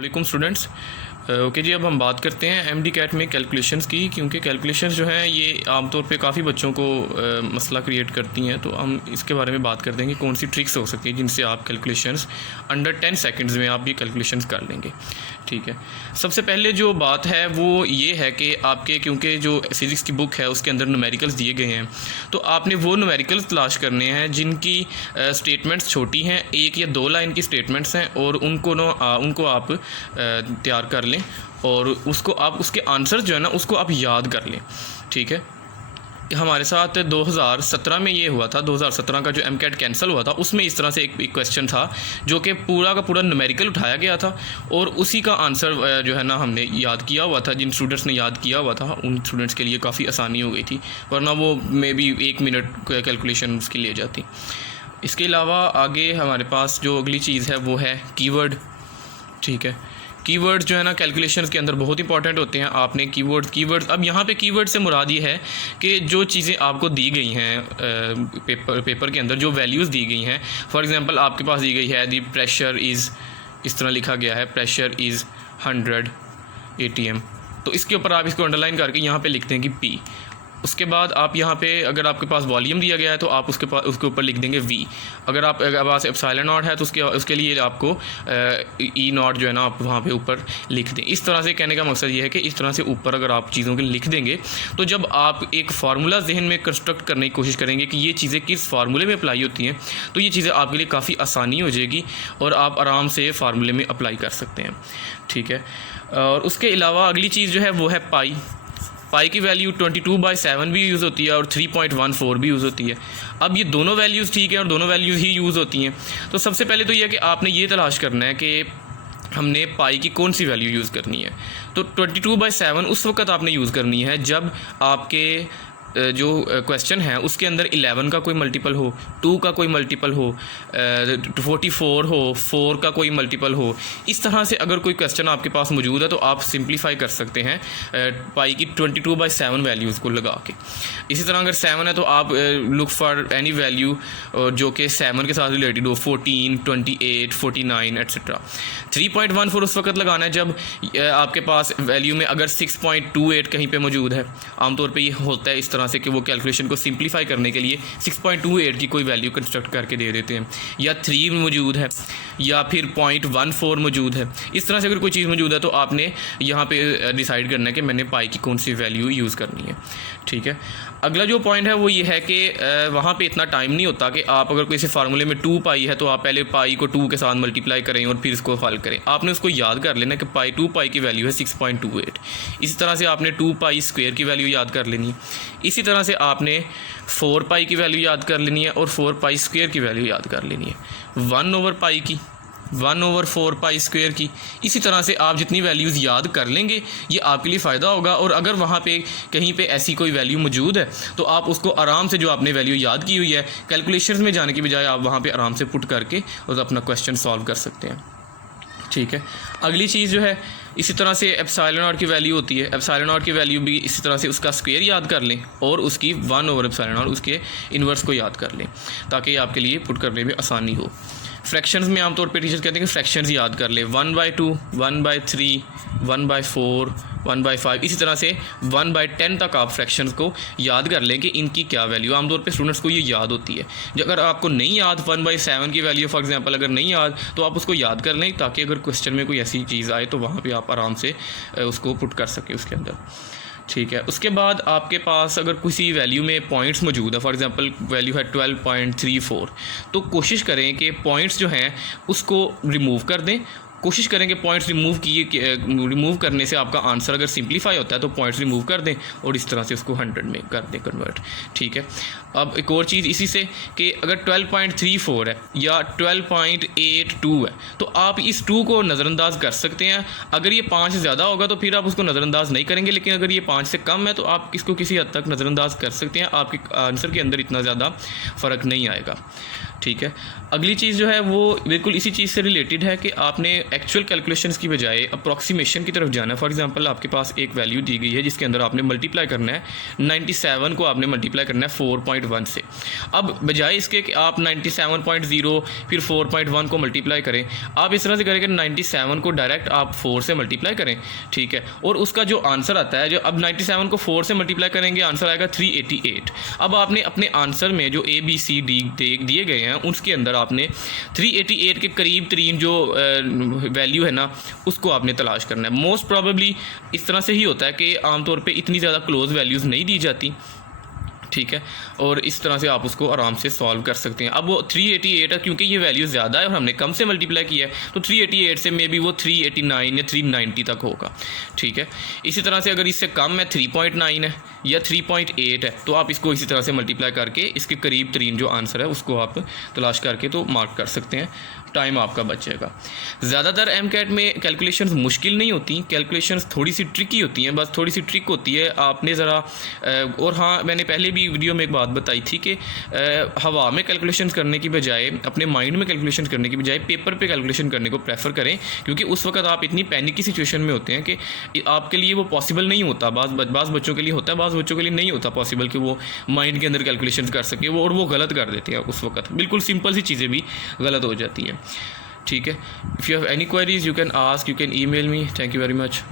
वालेकुम students. Okay जी, अब हम बात करते हैं एमडी कैट में कैलकुलेशंस की, क्योंकि कैलकुलेशंस जो हैं ये आमतौर पे काफ़ी बच्चों को मसला क्रिएट करती हैं। तो हम इसके बारे में बात करते हैं कि कौन सी ट्रिक्स हो सकती हैं जिनसे आप कैलकुलेशंस अंडर 10 सेकंड्स में आप ये कैलकुलेशंस कर लेंगे। ठीक है, सबसे पहले जो बात है वो ये है कि आपके क्योंकि जो फिज़िक्स की बुक है उसके अंदर न्यूमेरिकल्स दिए गए हैं, तो आपने वो न्यूमेरिकल्स तलाश करने हैं जिनकी स्टेटमेंट्स छोटी हैं, 1 या 2 लाइन की स्टेटमेंट्स हैं, और उनको आप तैयार कर लें और उसको आप उसके आंसर जो है ना उसको आप याद कर लें। ठीक है, हमारे साथ 2017 में ये हुआ था। 2017 का जो एमकैट कैंसिल हुआ था उसमें इस तरह से एक क्वेश्चन था जो कि पूरा का पूरा न्यूमेरिकल उठाया गया था और उसी का आंसर जो है ना हमने याद किया हुआ था। जिन स्टूडेंट्स ने याद किया हुआ था उन स्टूडेंट्स के लिए काफ़ी आसानी हो गई थी, वरना वो मे बी 1 मिनट कैलकुलेशन उसकी ले जाती। इसके अलावा आगे हमारे पास जो अगली चीज़ है वो है कीवर्ड। ठीक है, कीवर्ड जो है ना कैलकुलेशंस के अंदर बहुत इंपॉर्टेंट होते हैं। आपने कीवर्ड अब यहाँ पे कीवर्ड से मुराद ये है कि जो चीज़ें आपको दी गई हैं पेपर के अंदर, जो वैल्यूज़ दी गई हैं। फॉर एग्जांपल आपके पास दी गई है दी प्रेशर इज़, इस तरह लिखा गया है प्रेशर इज़ 100 ATM, तो इसके ऊपर आप इसको अंडरलाइन करके यहाँ पे लिखते हैं कि P। उसके बाद आप यहाँ पे अगर आपके पास वॉल्यूम दिया गया है तो आप उसके ऊपर लिख देंगे V। अगर आपके पास एप्सिलॉन नॉट है तो उसके लिए आपको E नॉट जो है ना आप वहाँ पे ऊपर लिख दें। इस तरह से कहने का मकसद ये है कि इस तरह से ऊपर अगर आप चीज़ों के लिख देंगे तो जब आप एक फार्मूला जहन में कंस्ट्रक्ट करने की कोशिश करेंगे कि ये चीज़ें किस फार्मूले में अप्लाई होती हैं, तो ये चीज़ें आपके लिए काफ़ी आसानी हो जाएगी और आप आराम से फार्मूले में अप्लाई कर सकते हैं। ठीक है, और उसके अलावा अगली चीज़ जो है वो है पाई की वैल्यू 22/7 भी यूज़ होती है और 3.14 भी यूज़ होती है। अब ये दोनों वैल्यूज़ ठीक है और दोनों वैल्यूज़ ही यूज़ होती हैं। तो सबसे पहले तो ये है कि आपने ये तलाश करना है कि हमने पाई की कौन सी वैल्यू यूज़ करनी है। तो 22/7 उस वक्त आपने यूज़ करनी है जब आपके जो क्वेश्चन है उसके अंदर 11 का कोई मल्टीपल हो, 2 का कोई मल्टीपल हो, 44 हो, 4 का कोई मल्टीपल हो। इस तरह से अगर कोई क्वेश्चन आपके पास मौजूद है तो आप सिंप्लीफाई कर सकते हैं पाई की 22/7 वैल्यूज़ को लगा के। इसी तरह अगर 7 है तो आप लुक फॉर एनी वैल्यू जो कि 7 के साथ रिलेटेड हो, 14, 28, 49 एट्सट्रा। 3.14 उस वक्त लगाना है जब आपके पास वैल्यू में अगर 6.28 कहीं पे मौजूद है। आमतौर पे ये होता है इस तरह से कि वो कैलकुलेशन को सिंप्लीफाई करने के लिए 6.28 की कोई वैल्यू कंस्ट्रक्ट करके दे देते हैं, या 3 मौजूद है या फिर 0.14 मौजूद है। इस तरह से अगर कोई चीज़ मौजूद है तो आपने यहाँ पे डिसाइड करना है कि मैंने पाई की कौन सी वैल्यू यूज़ करनी है। ठीक है, अगला जो पॉइंट है वो ये है कि वहाँ पे इतना टाइम नहीं होता कि आप अगर किसी फार्मूले में 2 पाई है तो आप पहले पाई को 2 के साथ मल्टीप्लाई करें और फिर इसको हल करें। आपने उसको याद कर लेना कि 2 पाई की वैल्यू है 6.28। इसी तरह से आपने 2 पाई स्क्वायर की वैल्यू याद कर लेनी है। इसी तरह से आपने 4 पाई की वैल्यू याद कर लेनी है और 4 पाई स्क्वायर की वैल्यू याद कर लेनी है। 1/पाई की, 1/4 पाई स्क्वायर की। इसी तरह से आप जितनी वैल्यूज़ याद कर लेंगे ये आपके लिए फ़ायदा होगा। और अगर वहाँ पे कहीं पे ऐसी कोई वैल्यू मौजूद है तो आप उसको आराम से, जो आपने वैल्यू याद की हुई है, कैलकुलेशंस में जाने की बजाय आप वहाँ पे आराम से पुट करके और अपना क्वेश्चन सॉल्व कर सकते हैं। ठीक है, अगली चीज़ जो है इसी तरह से एप्सिलॉन नॉट की वैल्यू होती है। एप्सिलॉन नॉट की वैल्यू भी इसी तरह से उसका स्क्वायर याद कर लें और उसकी 1/एप्सिलॉन नॉट उसके इन्वर्स को याद कर लें ताकि आपके लिए पुट करने में आसानी हो। फ्रैक्शंस में आमतौर पे टीचर्स कहते हैं कि फ्रैक्शंस याद कर ले, 1/2, 1/3, 1/4, 1/5। इसी तरह से 1/10 तक आप फ्रैक्शंस को याद कर लें कि इनकी क्या वैल्यू। आमतौर पे स्टूडेंट्स को ये याद होती है। अगर आपको नहीं याद 1/7 की वैल्यू फॉर एग्जांपल अगर नहीं याद तो आप उसको याद कर लें ताकि अगर क्वेश्चन में कोई ऐसी चीज़ आए तो वहाँ पर आप आराम से उसको पुट कर सकें उसके अंदर। ठीक है, उसके बाद आपके पास अगर किसी वैल्यू में पॉइंट्स मौजूद है, फॉर एग्जांपल वैल्यू है 12.34, तो कोशिश करें कि पॉइंट्स जो हैं उसको रिमूव कर दें। कोशिश करें कि पॉइंट्स रिमूव करने से आपका आंसर अगर सिंप्लीफाई होता है तो पॉइंट्स रिमूव कर दें और इस तरह से उसको 100 में कर दें कन्वर्ट। ठीक है, अब एक और चीज़ इसी से कि अगर 12.34 है या 12.82 है तो आप इस 2 को नज़रअंदाज कर सकते हैं। अगर ये 5 से ज़्यादा होगा तो फिर आप उसको नज़रअंदाज नहीं करेंगे, लेकिन अगर ये 5 से कम है तो आप इसको किसी हद तक नज़रअंदाज कर सकते हैं। आपके आंसर के अंदर इतना ज़्यादा फ़र्क नहीं आएगा। ठीक है। अगली चीज़ जो है वो बिल्कुल इसी चीज़ से रिलेटेड है कि आपने एक्चुअल कैलकुलेशंस की बजाय अप्रॉक्सीमेशन की तरफ जाना है। फॉर एग्जांपल आपके पास एक वैल्यू दी गई है जिसके अंदर आपने मल्टीप्लाई करना है 97 को, आपने मल्टीप्लाई करना है 4.1 से। अब बजाय इसके कि आप 97.0 फिर 4.1 को मल्टीप्लाई करें, आप इस तरह से करें कि 97 को डायरेक्ट आप 4 से मल्टीप्लाई करें, ठीक है। और उसका जो आंसर आता है, जो अब 97 को 4 से मल्टीप्लाई करेंगे, आंसर आएगा 388। अब आपने अपने आंसर में जो ABCD दिए गए हैं उसके अंदर आपने 388 के करीब तरीन जो वैल्यू है ना उसको आपने तलाश करना है। मोस्ट प्रॉबेबली इस तरह से ही होता है कि आमतौर पे इतनी ज़्यादा क्लोज वैल्यूज़ नहीं दी जाती, ठीक है। और इस तरह से आप उसको आराम से सॉल्व कर सकते हैं। अब वो 388 है, क्योंकि ये वैल्यू ज़्यादा है और हमने कम से मल्टीप्लाई किया है, तो 388 से मे बी वो 389 या 390 तक होगा, ठीक है। इसी तरह से अगर इससे कम है 3.9 है या 3.8 है, तो आप इसको इसी तरह से मल्टीप्लाई करके इसके करीब तरीन जो आंसर है उसको आप तलाश करके तो मार्क कर सकते हैं, टाइम आपका बचेगा। ज़्यादातर MCAT में कैलकुलेशंस मुश्किल नहीं होती, कैलकुलेशंस थोड़ी सी ट्रिकी होती हैं, बस थोड़ी सी ट्रिक होती है। आपने ज़रा और हाँ, मैंने पहले भी वीडियो में एक बात बताई थी कि हवा में कैलकुलेशंस करने की बजाय, अपने माइंड में कैलकुलेशंस करने की बजाय पेपर पे कैलकुलेशन करने को प्रेफर करें, क्योंकि उस वक्त आप इतनी पैनिक की सिचुएशन में होते हैं कि आपके लिए वो पॉसिबल नहीं होता। बाज़ बच्चों के लिए होता है, बाज़ बच्चों के लिए नहीं होता पॉसिबल कि वो माइंड के अंदर कैलकुलेशंस कर सके, और वो गलत कर देते हैं उस वक्त। बिल्कुल सिंपल सी चीज़ें भी गलत हो जाती हैं, ठीक है। If you have any queries you can ask, you can email me. Thank you very much.